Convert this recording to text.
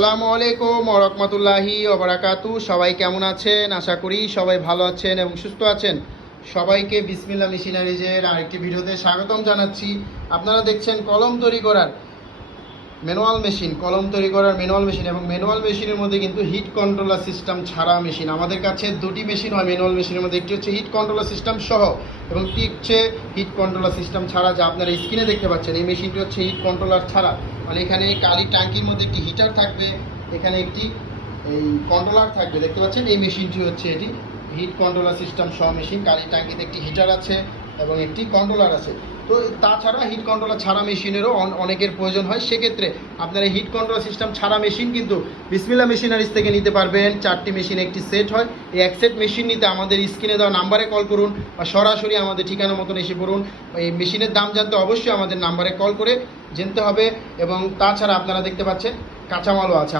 আসসালামু আলাইকুম ওয়া রাহমাতুল্লাহি ওয়া বারাকাতু। সবাই কেমন আছেন? আশা করি সবাই ভালো আছেন এবং সুস্থ আছেন। সবাইকে বিসমিল্লাহ মেশিনারিজের আরেকটি ভিডিওতে স্বাগতম জানাচ্ছি। আপনারা দেখছেন কলম তৈরি করার ম্যানুয়াল মেশিন, কলম তৈরি করার ম্যানুয়াল মেশিন, এবং ম্যানুয়াল মেশিনের মধ্যে কিন্তু হিট কন্ট্রোলার সিস্টেম ছাড়া মেশিন। আমাদের কাছে দুটি মেশিন হয় ম্যানুয়াল মেশিনের মধ্যে, একটি হচ্ছে হিট কন্ট্রোলার সিস্টেম সহ এবং একটি হচ্ছে হিট কন্ট্রোলার সিস্টেম ছাড়া, যা আপনারা স্ক্রিনে দেখতে পাচ্ছেন। এই মেশিনটি হচ্ছে হিট কন্ট্রোলার ছাড়া, মানে এখানে কালি ট্যাঙ্কির মধ্যে একটি হিটার থাকবে, এখানে একটি এই কন্ট্রোলার থাকবে, দেখতে পাচ্ছেন। এই মেশিনটি হচ্ছে এটি হিট কন্ট্রোলার সিস্টেম সহ মেশিন। কালি ট্যাঙ্কিতে একটি হিটার আছে এবং একটি কন্ট্রোলার আছে। তো তাছাড়া হিট কন্ট্রোলার ছাড়া মেশিনেরও অনেকের প্রয়োজন হয়। সেক্ষেত্রে আপনারা হিট কন্ট্রোলার সিস্টেম ছাড়া মেশিন কিন্তু বিসমিল্লাহ মেশিনারিজ থেকে নিতে পারবেন। 4টি মেশিন একটি সেট হয়। এই এক সেট মেশিন নিতে আমাদের স্ক্রিনে দেওয়া নাম্বারে কল করুন বা সরাসরি আমাদের ঠিকানা মতন এসে পড়ুন। এই মেশিনের দাম জানতে অবশ্যই আমাদের নাম্বারে কল করে জানতে হবে। এবং তাছাড়া আপনারা দেখতে পাচ্ছেন কাঁচামালও আছে।